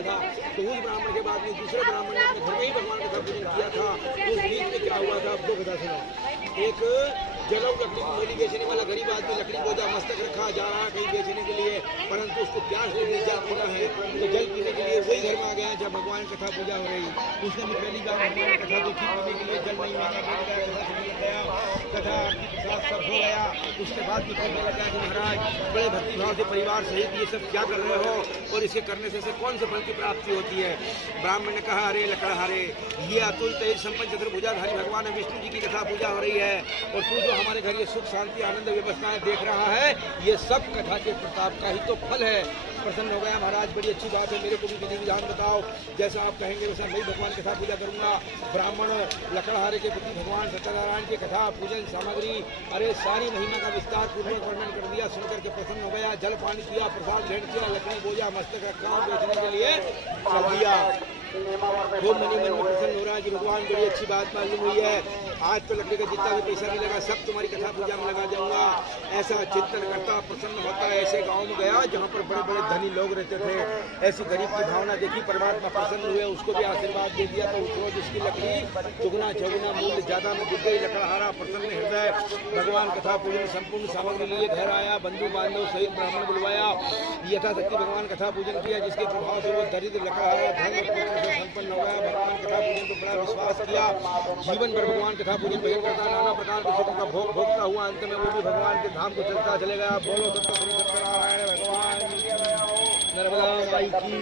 पूछा था। तो उस ब्राह्मण के बाद में दूसरे ब्राह्मण ने अपने घर में ही भगवान कथा पूजन किया था। उस बीच में क्या हुआ था आपको कथा सुना। एक जलऊ लकड़ी की गोली बेचने वाला गरीब आदमी लकड़ी बोझा मस्तक रखा जा रहा है कहीं बेचने के लिए, परंतु उसको प्यास लगी, जल पीना है, तो जल पीने के लिए वही घर में आ गया जब भगवान कथा पूजा हो रही। उसने भी पहली बार भगवान कथा देखी, पीने के लिए जल नहीं मांगा, बैठ गया, कथा सुनने लग गया, कथा आरती प्रसाद सब हो गया। उसके बाद भी कहने लगा कि महाराज बड़े भक्तिभाव से परिवार सहित ये सब क्या कर रहे हो और इसे करने से कौन से फल की प्राप्ति होती है। ब्राह्मण ने कहा, अरे लकड़हारे, ये अतुल तेज संपन्न चतुर्भुजाधारी भगवान विष्णु जी की कथा पूजा हो रही है और तू जो हमारे घर ये सुख शांति आनंद व्यवस्थाएं देख रहा है, ये सब कथा के प्रताप का ही तो फल है। प्रसन्न हो गया महाराज, बड़ी अच्छी बात है, मेरे को भी विधि विधान बताओ, जैसा आप कहेंगे वैसा मैं भगवान कथा पूजा करूंगा। ब्राह्मण लकड़हारे के प्रति भगवान सत्यनारायण की कथा पूजन सामग्री, अरे सारी महिमा का विस्तार पूर्वक वर्णन कर दिया। सुनकर के प्रसन्न हो गया, जल पानी किया, प्रसाद भेंट किया, लकड़ी बोझा मस्तक रखा और बेचने के लिए चल दिया। खूब मनी मन में प्रसन्न हो रहा है कि भगवान बड़ी अच्छी बात मालूम हुई है, आज तो लकड़ी का जितना भी पैसा मिलेगा सब तुम्हारी कथा पूजा में लगा जाऊंगा। ऐसा चिंतन करता प्रसन्न होता है। ऐसे गांव में गया जहां पर बड़े बड़े धनी लोग रहते थे, ऐसी गरीब की भावना देखी, परमात्मा प्रसन्न हुए, उसको भी आशीर्वाद दे दिया। तो उसको जिसकी लकड़ी दुगना चौगुना मूल्य ज्यादा में बिक गई। लकड़हारा प्रसन्न हृदय भगवान कथा पूजन संपूर्ण सामग्री लिए घर आया, बंधु बांधव सहित ब्राह्मण बुलवाया, यथाशक्ति भगवान कथा पूजन किया, जिसके प्रभाव से वो दरिद्र लकड़हारा धन संपन्न हो गया। भगवान कथा पूजन को बड़ा विश्वास किया, जीवन भर भगवान कथा पूजन भजन करता, नाना प्रकार के सुखों का भोग भोगता हुआ अंत में वो भी भगवान के धाम को चलता चले गया। बोलो सत्यनारायण भगवान नर्मदा माई की।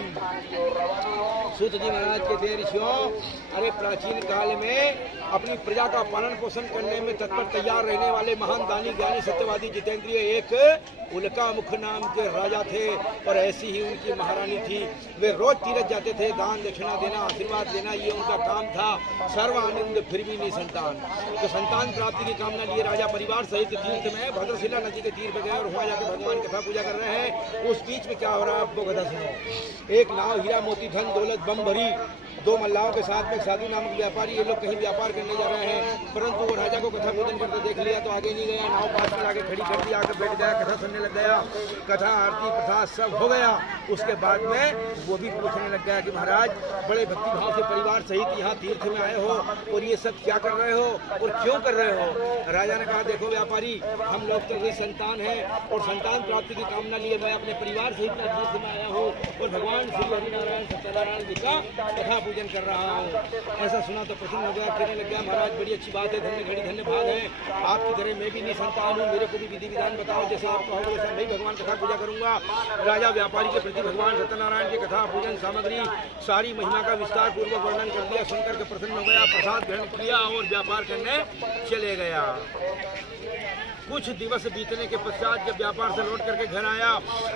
सूत जी महाराज के थे ऋषियों, अरे प्राचीन काल में अपनी प्रजा का पालन पोषण करने में तत्पर तैयार रहने वाले महान दानी ज्ञानी सत्यवादी जितेंद्रिय एक उल्का मुख नाम के राजा थे और ऐसी ही उनकी महारानी थी। वे रोज तीरथ जाते थे, दान दक्षिणा देना, आशीर्वाद देना, ये उनका काम था। सर्व आनंद फिर भी नहीं संतान, तो संतान प्राप्ति की कामना लिए राजा परिवार सहित तीर्थ में भद्रशिला नदी के तीर पर गए और वहाँ जाकर भगवान कथा पूजा कर रहे हैं। उस बीच में क्या हो रहा है आपको कथा सुनो। एक नाव हीरा मोती धन दौलत बम भरी, दो मल्लाहों के साथ में साधु नामक व्यापारी, ये लोग कहीं व्यापार करने जा रहे हैं, परंतु वो राजा को कथा पूजन करते देख लिया तो आगे नहीं गया, नाव पास में आके खड़ी कर दी, आकर बैठ गया, कथा सुनने लग गया। कथा आरती प्रसाद सब हो गया। उसके बाद में वो भी पूछने लग गया कि महाराज बड़े भक्ति भाव से परिवार सहित यहाँ तीर्थ में आए हो और ये सब क्या कर रहे हो और क्यों कर रहे हो। राजा ने कहा, देखो व्यापारी, हम लोग तो भी संतान है और संतान प्राप्ति की कामना लिए मैं अपने परिवार सहित तीर्थ में आया हूँ और भगवान श्री हरिनारायण सत्यनारायण जी का कथा पूजन कर रहा हूँ। ऐसा सुना तो प्रसन्न हो गया, कहने लग गया, महाराज बड़ी अच्छी बात है, धन्य घड़ी धन्य भाग है, आपकी तरह मैं भी नहीं संतान हूँ, मेरे को भी विधि विधान बताओ, जैसा आप कहोगे वैसा मैं भगवान कथा पूजा करूंगा। राजा व्यापारी के प्रति भगवान सत्यनारायण की कथा पूजन सामग्री सारी महिमा का विस्तार पूर्वक वर्णन कर दिया। सुनकर के प्रसन्न हो गया, प्रसाद ग्रहण किया और व्यापार करने चले गया। कुछ दिवस बीतने के पश्चात जब व्यापार से लौट करके घर आया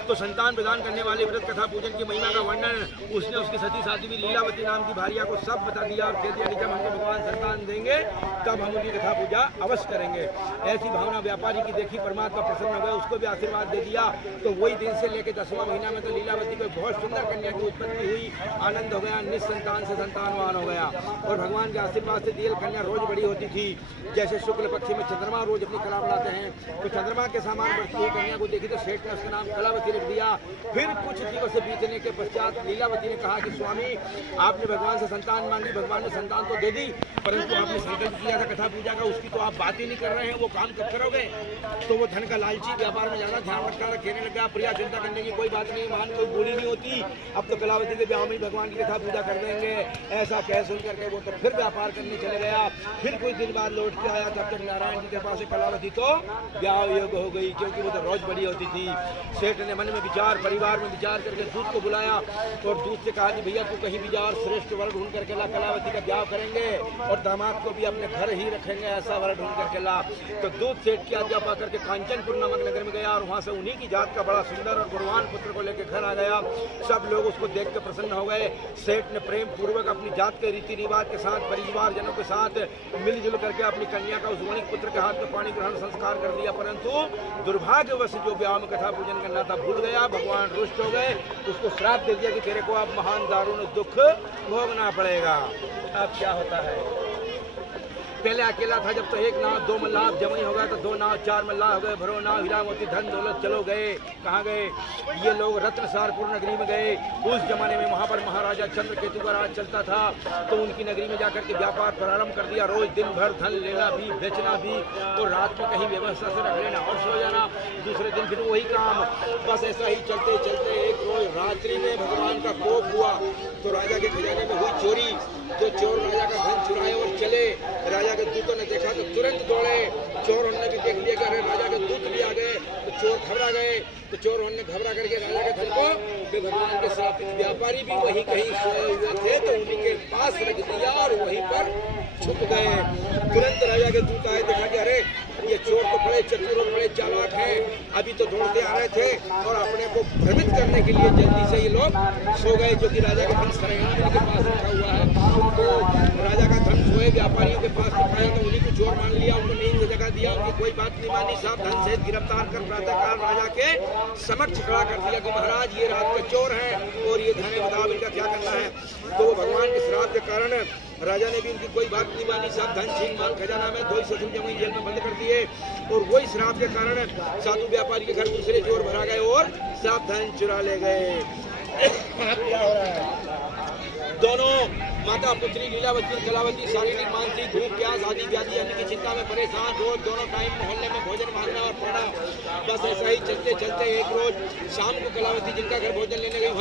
तो संतान प्रदान करने वाले व्रत कथा पूजन की महिमा का वर्णन उसने उसकी सती साध्वी लीलावती नाम की भार्या को सब बता दिया और कह दिया कि जब हमको भगवान संतान देंगे तब हम उनकी कथा पूजा अवश्य करेंगे। ऐसी भावना व्यापारी की देखी, परमात्मा प्रसन्न हो गया, उसको भी आशीर्वाद दे दिया। तो वही दिन से लेकर 10वां महीना में तो लीलावती को बहुत सुंदर कन्या की उत्पत्ति हुई, आनंद हो गया, निस्संतान से संतानवान हो गया और भगवान के आशीर्वाद से दियल कन्या रोज बड़ी होती थी। जैसे शुक्ल पक्षी में चंद्रमा रोज अपनी कला बढ़ाते हैं तो चंद्रमा के समान बढ़ती हुई कन्या को देखी तो सेठ ने उसका नाम कलावती रख दिया। फिर कुछ दिवस बीतने के पश्चात लीलावती ने कहा कि स्वामी, आपने भगवान से संतान मांगी, भगवान ने संतान तो दे दी, परंतु आपने संकल्प किया था कथा पूजा का, उसकी तो आप बात ही नहीं कर रहे हैं, वो काम कब करोगे। तो वो धन का लालची व्यापार में ज्यादा ध्यान रखता था, कहने लगा, प्रिया चिंता करने की कोई बात नहीं, महान कोई बोली नहीं होती, अब तो कलावती के ब्याह में भगवान की कथा पूजा कर देंगे। ऐसा कह सुन करके वो तो फिर व्यापार करने चले गया। फिर कुछ दिन बाद लौट के आया, तब तक नारायण जी के पास से कलावती तो ब्याह योग हो गई, क्योंकि वो तो रोज बड़ी होती थी। सेठ ने मन में विचार, परिवार में विचार करके दूध को बुलाया और दूध से कहा कि भैया तू कहीं भी जा और श्रेष्ठ वर ढूंढ करके ला, कलावती का ब्याह करेंगे और दामाद को भी अपने घर ही रखेंगे, ऐसा वर ढूंढ करके ला। तो दूध सेठ की आज्ञा पा करके कांचनपुर नामक नगर में गया और वहाँ से उन्हीं की जात का बड़ा सुंदर और गुणवान पुत्र को लेकर घर आ गया। सब लोग उसको देख कर प्रसन्न हो गए। सेठ ने प्रेम पूर्वक अपनी जात के रीति रिवाज के साथ परिवार जनों के साथ मिलजुल करके अपनी कन्या का उस वणिक पुत्र के हाथ में पानी ग्रहण संस्कार कर दिया, परंतु दुर्भाग्यवश जो ब्याह में कथा पूजन करना था भूल गया। भगवान रुष्ट हो गए, उसको श्राप दे दिया कि तेरे को अब महान दारुण दुख भोगना पड़ेगा। अब क्या होता है, पहले अकेला था जब तो एक नाव 2 मल्लाह, जमई हो गया तो 2 नाव 4 मल्लाह हो गए, भरो नाव हीरा मोती धन दौलत चलो गए। कहाँ गए ये लोग? रत्नसारपुर नगरी में गए। उस जमाने में वहाँ पर महाराजा चंद्रकेतु का राज चलता था, तो उनकी नगरी में जाकर के व्यापार प्रारंभ कर दिया। रोज दिन भर धन लेना भी बेचना भी, तो रात में कहीं व्यवस्था से रख लेना और सो जाना, दूसरे दिन फिर वही काम। बस ऐसा ही चलते चलते एक रोज रात्रि में भगवान का कोप हुआ, तो राजा के खजाने में हुई चोरी। तो चोर राजा का धन चुराए और चले। राजा के दूतों ने देखा तो तुरंत दौड़े। चोरों ने भी देख लिया कि अरे राजा के दूत भी आ गए, तो चोर घबरा गए। तो चोरों ने घबरा करके राजा के धन को भगवान के श्रापित व्यापारी भी वहीं कहीं सोए हुए थे तो उन्हीं के पास रख दिया और वहीं पर छुप गए। तुरंत राजा के दूत आए, देखा कि अरे ये चोर तो बड़े चतुर और बड़े चालाक हैं, अभी तो दौड़ते आ रहे थे और अपने को भ्रमित करने के लिए जल्दी से ये लोग सो गए, जो कि राजा का धन सरैया के पास रखा हुआ है। तो राजा का धन सोए व्यापारियों के पास दिखाया तो उन्हीं को चोर मान लिया, उनको नींद से जगा दिया, उनकी कोई बात नहीं मानी। साहब धन से गिरफ्तार कर प्रातःकाल राजा के समक्ष खड़ा कर दिया कि महाराज ये रात के चोर हैं और ये धन है, बताओ इनका क्या करना है। तो वो भगवान के श्राप के कारण राजा ने भी उनकी कोई बात नहीं मानी। साहब धन छीन माल खजाना में 2 ससुर जमुई जेल में बंद कर दिए और वही श्राप के कारण साधु व्यापारी के घर दूसरे चोर भरा गए और साहब धन चुरा ले गए। दोनों माता पुत्री लीलावती कलावती शारीरिक मानसिक धूप प्यास आदि व्याधि अन्य की चिंता में परेशान, रोज दोनों टाइम मोहल्ले में भोजन मांगना और पढ़ना। बस ऐसा ही चलते चलते एक रोज शाम को कलावती जिनका घर भोजन लेने गई